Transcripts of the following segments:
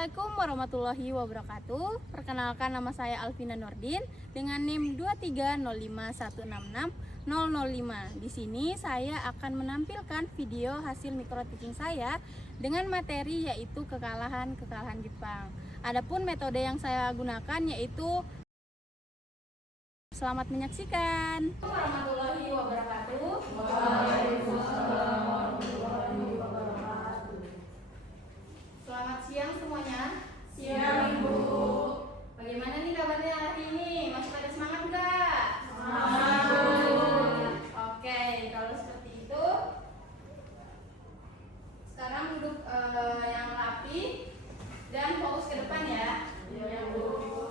Assalamualaikum warahmatullahi wabarakatuh. Perkenalkan, nama saya Alvina Nordin dengan NIM 23051660005. Di sini saya akan menampilkan video hasil micro teaching saya dengan materi yaitu kekalahan Jepang. Adapun metode yang saya gunakan yaitu, selamat menyaksikan. Warahmatullahi wabarakatuh. Waalaikumsalam warahmatullahi wabarakatuh. Selamat siang semuanya. Siang, Bu. Bagaimana nih kabarnya hari ini? Masih pada semangat nggak? Semangat, Bu. Oke, kalau seperti itu, sekarang duduk yang rapi dan fokus ke depan ya. Iya, Bu.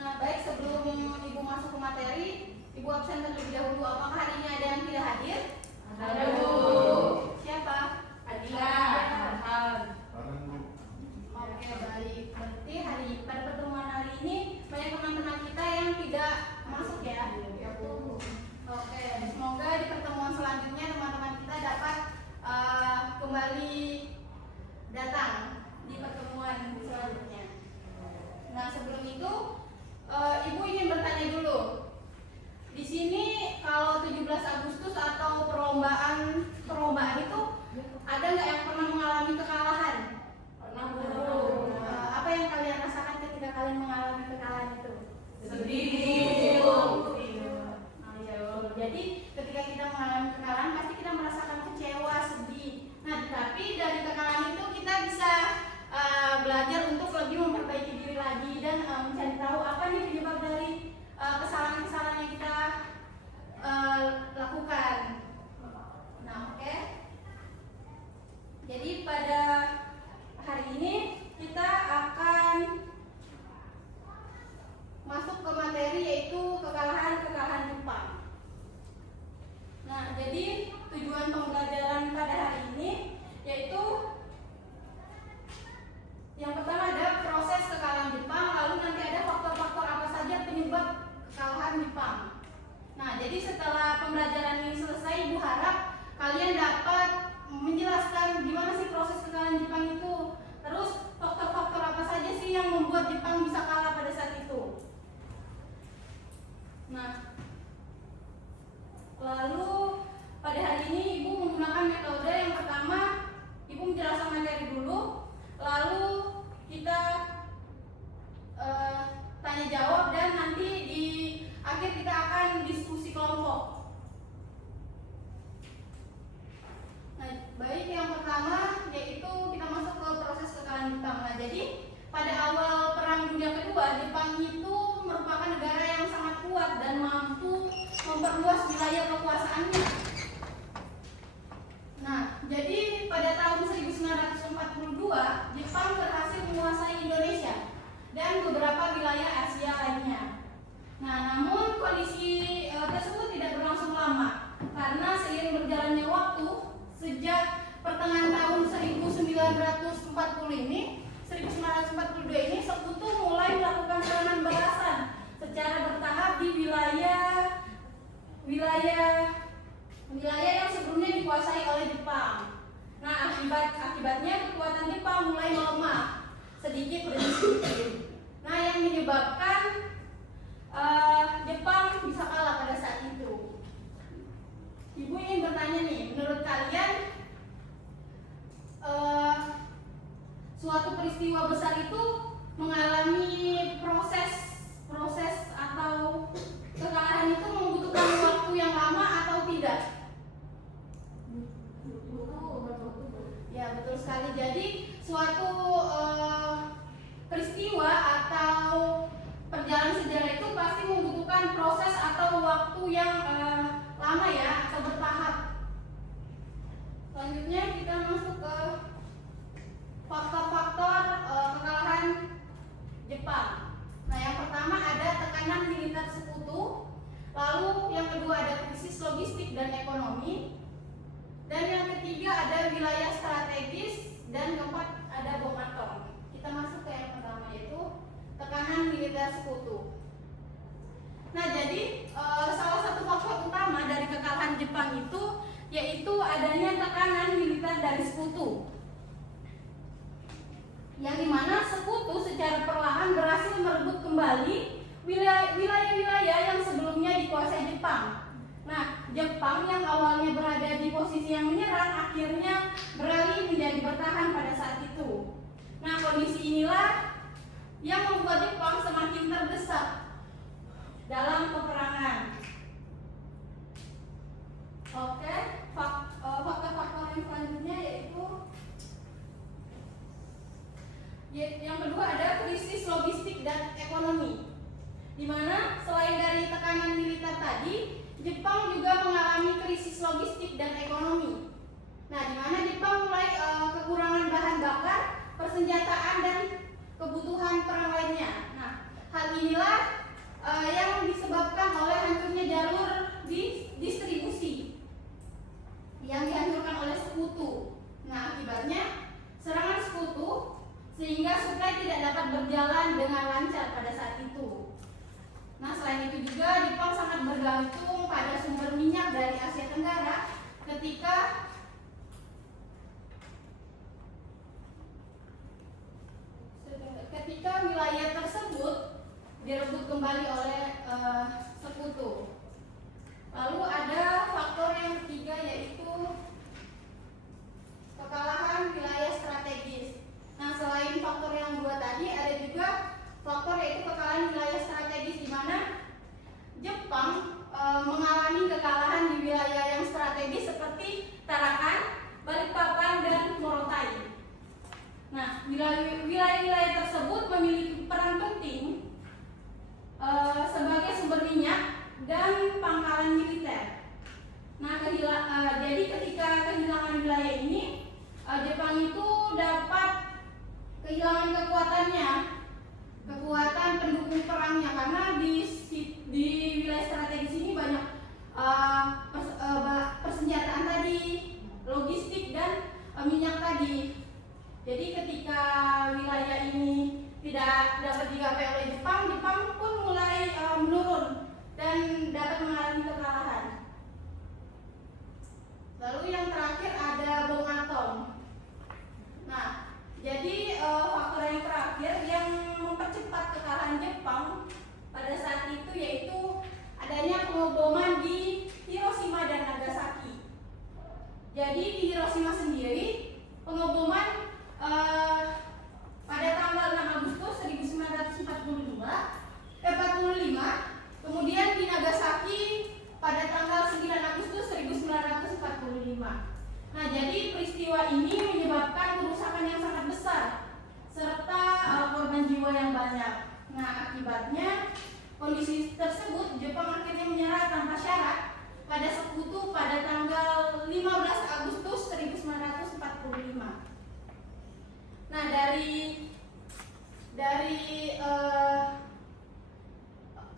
Nah, baik, sebelum Ibu masuk ke materi, Ibu absen terlebih dahulu. Apakah hari ini ada yang tidak hadir? Ada, Bu. Siapa? Adila. Oke, baik. Berarti pada pertemuan hari ini banyak teman-teman kita yang tidak masuk ya. Oke, semoga di pertemuan selanjutnya teman-teman kita dapat kembali datang di pertemuan selanjutnya. Nah, sebelum itu Ibu ingin bertanya dulu. Di sini kalau 17 Agustus atau perlombaan itu ada nggak yang pernah mengalami kekalahan? Pernah, Bu. Apa yang kalian rasakan ketika kalian mengalami kekalahan itu? Sedih, Bu. Nah, ya, jadi ketika kita mengalami kekalahan pasti kita merasakan kecewa, sedih. Nah, tapi dari kekalahan itu kita bisa belajar untuk lebih memperbaiki diri lagi dan mencari tahu apa nih penyebab dari kesalahan-kesalahan yang kita lakukan. Nah, oke. Jadi pada hari ini kita akan masuk ke materi yaitu kekalahan Jepang. Nah, jadi tujuan pembelajaran pada hari ini yaitu yang pertama ada proses kekalahan Jepang, lalu nanti ada faktor-faktor apa saja penyebab kekalahan Jepang. Nah, jadi setelah pembelajaran ini selesai, Ibu harap kalian dapat menjelaskan gimana sih proses kekalahan Jepang itu. Terus faktor-faktor apa saja sih yang membuat Jepang bisa kalah pada saat itu. Nah, lalu pada hari ini Ibu menggunakan metode yang pertama, Ibu menjelaskan materi dulu, lalu kita tanya jawab dan nanti di akhir kita akan diskusi kelompok. Nah, baik, yang pertama yaitu kita masuk ke proses kekalahan Jepang. Nah, jadi pada awal Perang Dunia Kedua, Jepang itu merupakan negara yang sangat kuat dan mampu memperluas wilayah kekuasaannya. Nah, jadi pada tahun 1942, Jepang berhasil menguasai Indonesia dan beberapa wilayah Asia lainnya. Nah, namun kondisi tersebut tidak berlangsung lama karena seiring berjalannya waktu, sejak pertengahan tahun 1942 ini, Sekutu mulai melakukan serangan balasan secara bertahap di wilayah yang sebelumnya dikuasai oleh Jepang. Nah, akibatnya kekuatan Jepang mulai melemah sedikit demi sedikit. Nah, yang menyebabkan Jepang bisa kalah pada saat itu. Ibu ingin bertanya nih, menurut kalian suatu peristiwa besar itu mengalami proses atau kekalahan itu membutuhkan waktu yang lama atau tidak? Ya, betul sekali. Jadi suatu peristiwa atau perjalanan sejarah itu pasti membutuhkan proses atau waktu yang lama ya, atau bertahap. Selanjutnya kita masuk ke faktor-faktor kekalahan Jepang. Nah, yang pertama ada tekanan militer sekutu, lalu yang kedua ada krisis logistik dan ekonomi, dan yang ketiga ada wilayah strategis, dan keempat ada bom atom. Kita masuk ke yang pertama yaitu tekanan militer sekutu. Nah, jadi salah satu faktor utama dari kekalahan Jepang itu yaitu adanya tekanan militer dari sekutu. yang dimana sekutu secara perlahan berhasil merebut kembali wilayah-wilayah yang sebelumnya dikuasai Jepang. Nah, Jepang yang awalnya berada di posisi yang menyerang akhirnya beralih menjadi bertahan pada saat itu. Nah, kondisi inilah yang membuat Jepang semakin terdesak dalam peperangan. Oke, faktor-faktor yang selanjutnya yaitu yang kedua ada krisis logistik dan ekonomi, di mana selain dari tekanan militer tadi, Jepang juga mengalami krisis logistik dan ekonomi. Nah, di mana Jepang mulai kekurangan bahan bakar, persenjataan dan kebutuhan perang lainnya. Nah, hal inilah yang disebabkan oleh hancurnya jalur distribusi yang dihancurkan oleh sekutu. Nah, akibatnya serangan sekutu sehingga suplai tidak dapat berjalan dengan lancar pada saat itu. Nah, selain itu juga Jepang sangat bergantung pada sumber minyak dari Asia Tenggara ketika wilayah tersebut direbut kembali oleh sekutu. Lalu ada faktor yang ketiga yaitu kekalahan wilayah strategis. Nah, selain faktor yang dua tadi ada juga faktor yaitu kekalahan wilayah strategis, di mana Jepang mengalami kekalahan di wilayah yang strategis seperti Tarakan, Balikpapan, dan Morotai. Nah, wilayah-wilayah tersebut memiliki peran penting sebagai sumber minyak dan pangkalan militer. Nah, jadi ketika kehilangan wilayah ini, Jepang itu dapat kehilangan kekuatan pendukung perangnya, karena di wilayah strategis ini banyak persenjataan tadi, logistik dan minyak tadi. Jadi ketika wilayah ini tidak dapat digapai oleh Jepang pun mulai menurun dan dapat mengalami kekalahan. Lalu yang terakhir ada bom atom. Nah, jadi faktor yang terakhir yang mempercepat kekalahan Jepang pada saat itu yaitu adanya pengoboman di Hiroshima dan Nagasaki. Jadi di Hiroshima sendiri pengoboman pada tanggal 6 Agustus 1945, kemudian di Nagasaki pada tanggal 9 Agustus 1945. Nah, jadi peristiwa ini menyebabkan kerusakan yang sangat besar serta korban jiwa yang banyak. Nah, akibatnya kondisi tersebut Jepang akhirnya menyerah tanpa syarat pada sekutu pada tanggal 15 Agustus 1945. Nah, dari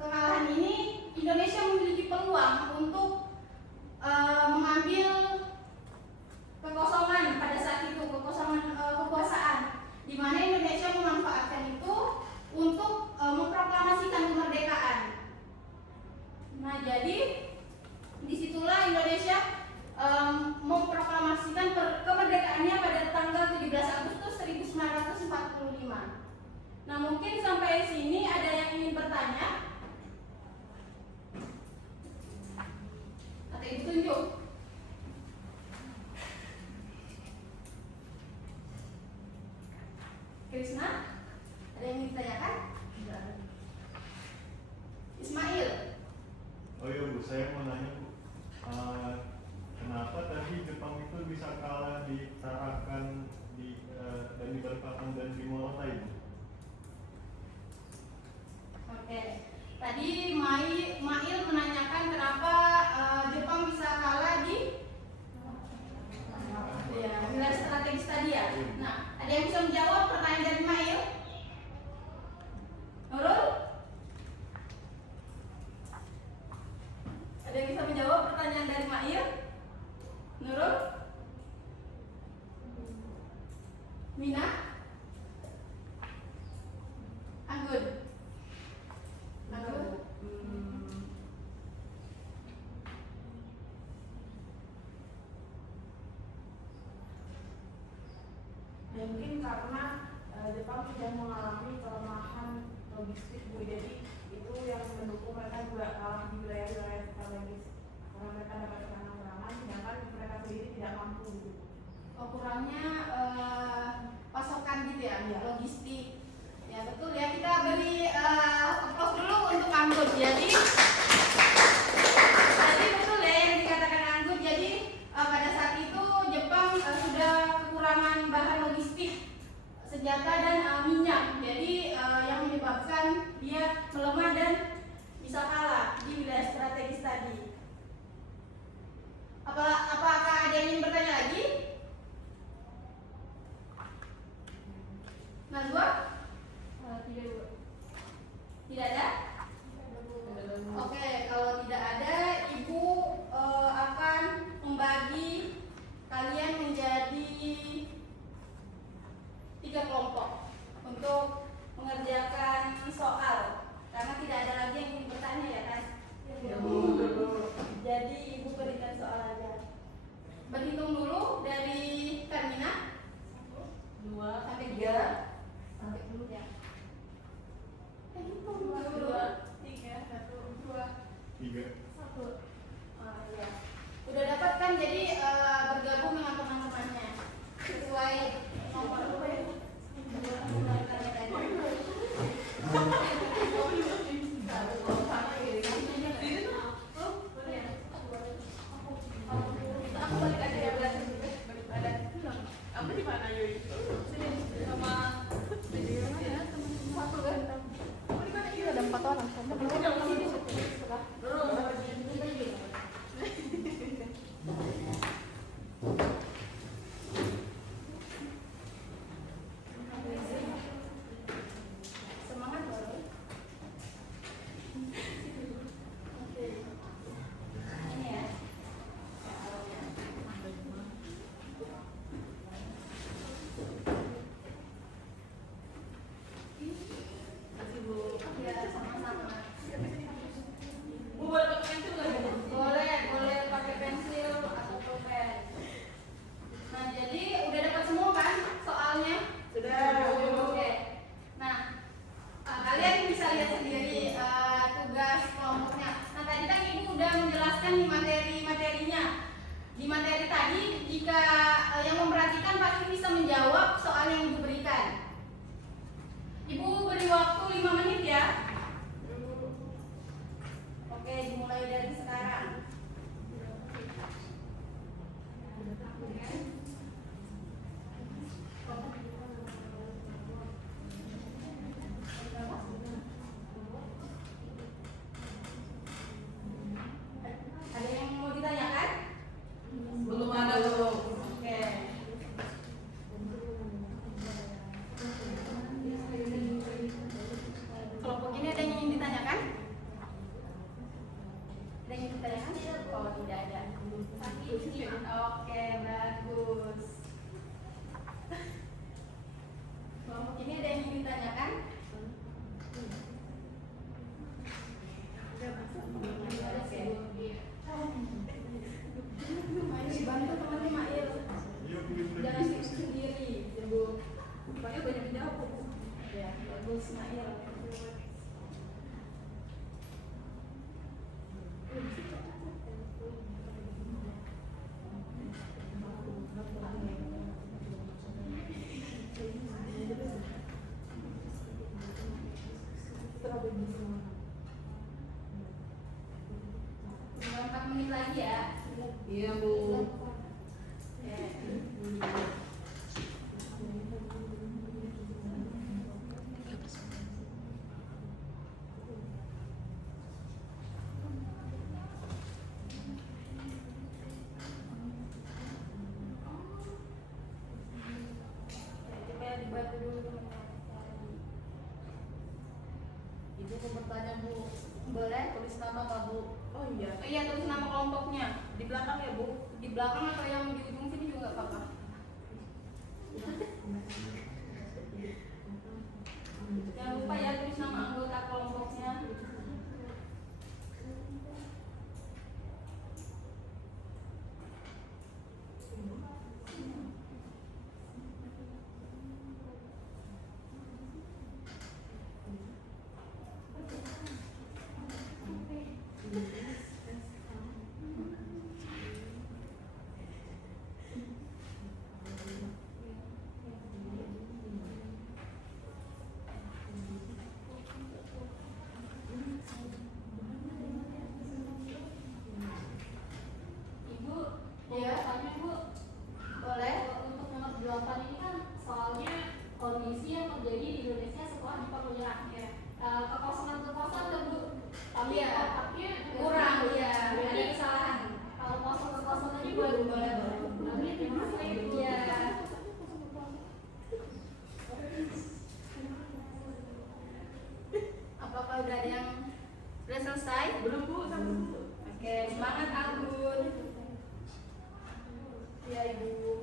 kekalahan ini Indonesia memiliki peluang untuk mengambil kekosongan pada saat itu, kekuasaan, di mana Indonesia memanfaatkan itu untuk memproklamasikan kemerdekaan. Nah, jadi disitulah Indonesia memproklamasikan kemerdekaannya pada tanggal 17 Agustus 1945. Nah, mungkin sampai sini ada yang ingin bertanya atau ditunjuk? Krisna, ada yang ingin ditanyakan? Ismail. Oh iya Bu, saya mau nanya Bu, kenapa tadi Jepang itu bisa kalah di Tarakan, dan di Balikpapan dan di Morotai Bu? Oke, tadi Mail menanyakan kenapa Jepang bisa kalah di wilayah strategis tadi ya. Nah, ada yang bisa menjawab pertanyaan dari Mail? Nurul? Ada yang bisa menjawab pertanyaan dari Mail? Nurul? Mina? Anggun? Ya mungkin karena Jepang sudah mengalami pelemahan logistik, Bu. Jadi itu yang mendukung mereka juga kalah di wilayah-wilayah strategis karena mereka dapat serangan-serangan, sedangkan mereka sendiri tidak mampu gitu. Kurangnya pasokan gitu ya, Iya. logistik. Ya betul ya, kita beri applause dulu untuk Anggun. Jadi betul ya yang dikatakan Anggun. Jadi pada saat itu Jepang sudah kekurangan bahan logistik, senjata dan minyak. Jadi yang menyebabkan dia melemah dan bisa kalah di wilayah strategis tadi. Apakah ada yang ingin bertanya lagi? Najwa? Tidak ada? Oke, kalau tidak ada, Ibu akan membagi kalian menjadi 3 kelompok untuk mengerjakan soal, karena tidak ada lagi yang ingin bertanya ya kan? Jadi Ibu berikan soal aja. Berhitung dulu dari Karmina 2 sampai 3. Sampai dulu ya. Hitung 2, 3, 1, 2, 3. 1. Ya. Udah dapat kan? Jadi bergabung dengan teman-temannya sesuai nomor apa ya? Aku balik aja ya, belajar dulu. Kamu di mana, Yui? Sama satu kan? Ada 4 orang. Semangat loh. Oke. Ini ya. Ya, sama-sama. Bu, boleh pakai pensil nggak? Boleh pakai pensil atau pulpen. Nah, jadi udah dapat semua kan soalnya? Sudah. Oke. Nah, kalian bisa lihat sendiri tugas kelompoknya. Nah, tadi kan Ibu udah menjelaskan nih materi-materinya. Di materi tadi, jika yang memperhatikan pasti bisa menjawab soal yang Ibu berikan. Ibu beri waktu 5 menit ya. Oke, dimulai dari sekarang. Ada yang mau ditanyakan? Belum ada, Bu. Oke. Kelompok ini ada yang ingin ditanyakan? Ada yang ingin ditanyakan? Oh, tidak ada. Oke, bagus. Kelompok ini ada yang ingin ditanyakan? Dibantu temannya Mail. Jangan sendiri, Ibu. Banyak menjawab, Bu. Ya, bagus Mail. Tinggal 4 menit lagi ya. Iya, Bu. Ya. Coba dibantu dulu teman-teman. Ibu mau bertanya, Bu. Boleh? Tulis nama Pak, Bu. Oh iya. Oh iya, tulis nama kelompoknya. Di belakang ya, Bu. Di belakang atau yang di ujung sini juga nggak apa-apa. Jangan lupa ya tulis nama anggota kelompoknya. Waduh, boleh. Iya. Apakah udah ada yang udah selesai? Belum Bu, sampai dulu. Oke, semangat Anggun. Iya Ibu.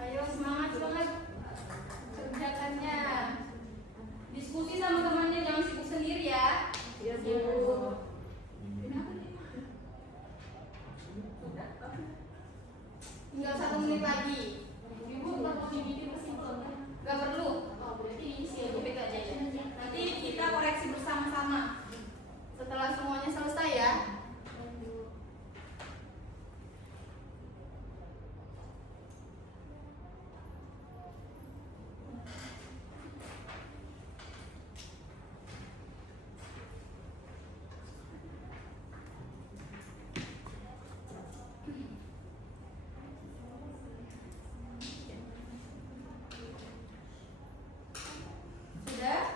Ayo semangat kerjakannya. Diskusi sama temannya, jangan sibuk sendiri ya. Iya Bu. Tinggal 1 menit lagi. Ibu nggak mau dibikin kesimpulan? Gak perlu. Oh, berarti diisi aja gitu aja ya. Nanti kita koreksi bersama-sama. Setelah semuanya selesai ya. Sudah?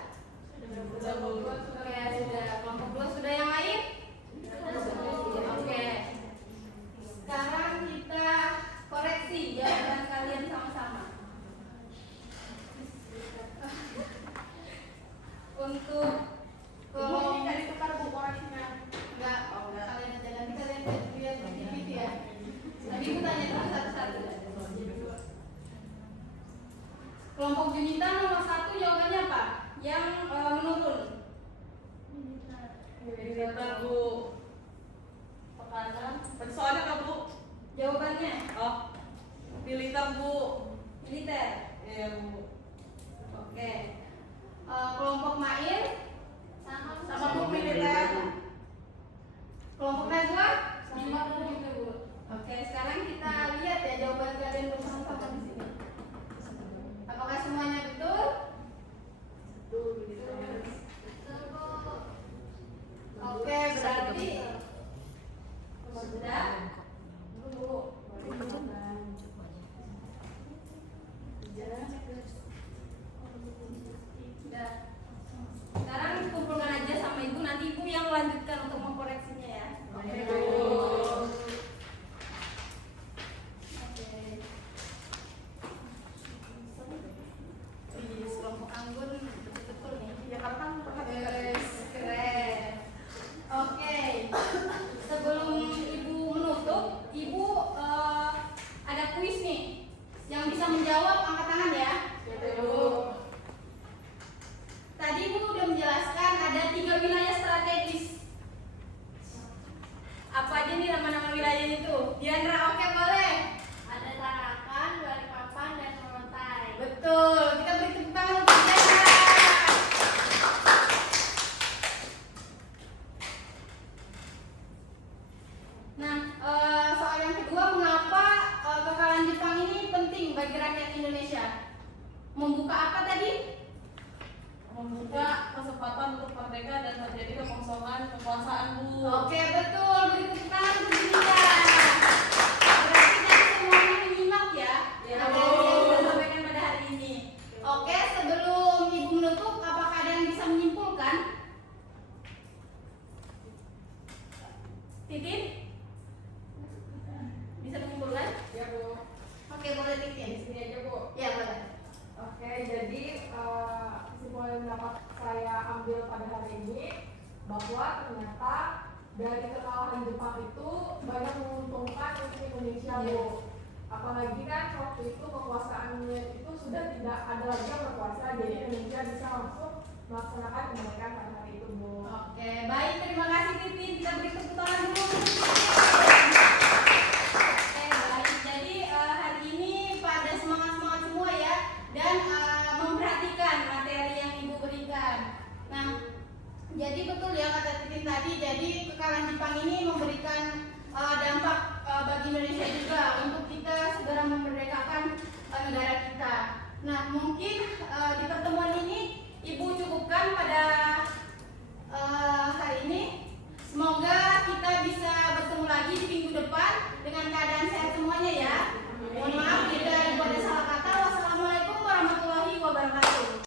Sudah Bu. Oke, sudah. Kelompok 2 sudah, yang lain? Oke. Sekarang kita koreksi jawaban kalian sama-sama. Untuk Ibu ini nggak ditukar Bu koreksinya. enggak, kalian aja nanti kalian lihat di TV ya. Tapi aku tanya dulu satu-satu. Kelompok Junita nomor 1 jawabannya apa? Yang menurun. Militer Bu. Tekanan. Persoalannya apa Bu? Jawabannya Oh, militer Bu. militer. Iya Bu. Oke. Kelompok Mail Sama Bu militer. kelompok Najwa sama juga Bu. Oke, sekarang kita lihat ya jawaban kalian bersama-sama di sini. Apakah semuanya betul? Betul militer. Oke, berarti sudah. Bu. Sudah. Sekarang kumpulkan aja sama ibu, nanti ibu yang lanjutkan untuk mengkoreksinya ya. Oke Bu. Oke. Wih, kelompok Anggun betul-betul nih. Ya karena kan Yes, keren. Oke. Sebelum ibu menutup, ibu ada kuis nih. Yang bisa menjawab angkat tangan ya. Tadi ibu udah menjelaskan ada 3 wilayah strategis. Apa aja nih nama-nama wilayah itu? Diandra, oke boleh. Ada Tarakan, Balikpapan, dan Morotai. Betul. Kita beri tepuk tangan untuk Diandra. Nah, soal yang kedua, mengapa kekalahan Jepang ini penting bagi rakyat Indonesia? Membuka apa tadi? membuka kesempatan untuk merdeka dan terjadi kekosongan kekuasaan Bu. Oke, betul. Beri tepuk tangan untuk Dinda. Berarti tadi semuanya menyimak ya. Ya, Apa Bu. yang kita sampaikan pada hari ini. Oke, sebelum ibu menutup, apakah ada yang bisa menyimpulkan? Titin? Bisa menyimpulkan? Ya Bu. Oke, boleh Titin. Di sini aja Bu. Ya, boleh. Oke, jadi kesimpulan yang dapat saya ambil pada hari ini bahwa ternyata dari kekalahan Jepang itu banyak menguntungkan untuk Indonesia Bu. Apalagi kan waktu itu kekuasaannya itu sudah tidak ada lagi yang berkuasa, jadi Indonesia bisa langsung melaksanakan kemerdekaan pada hari itu Bu. Oke, baik. Terima kasih Titin. Kita beri tepuk tangan dulu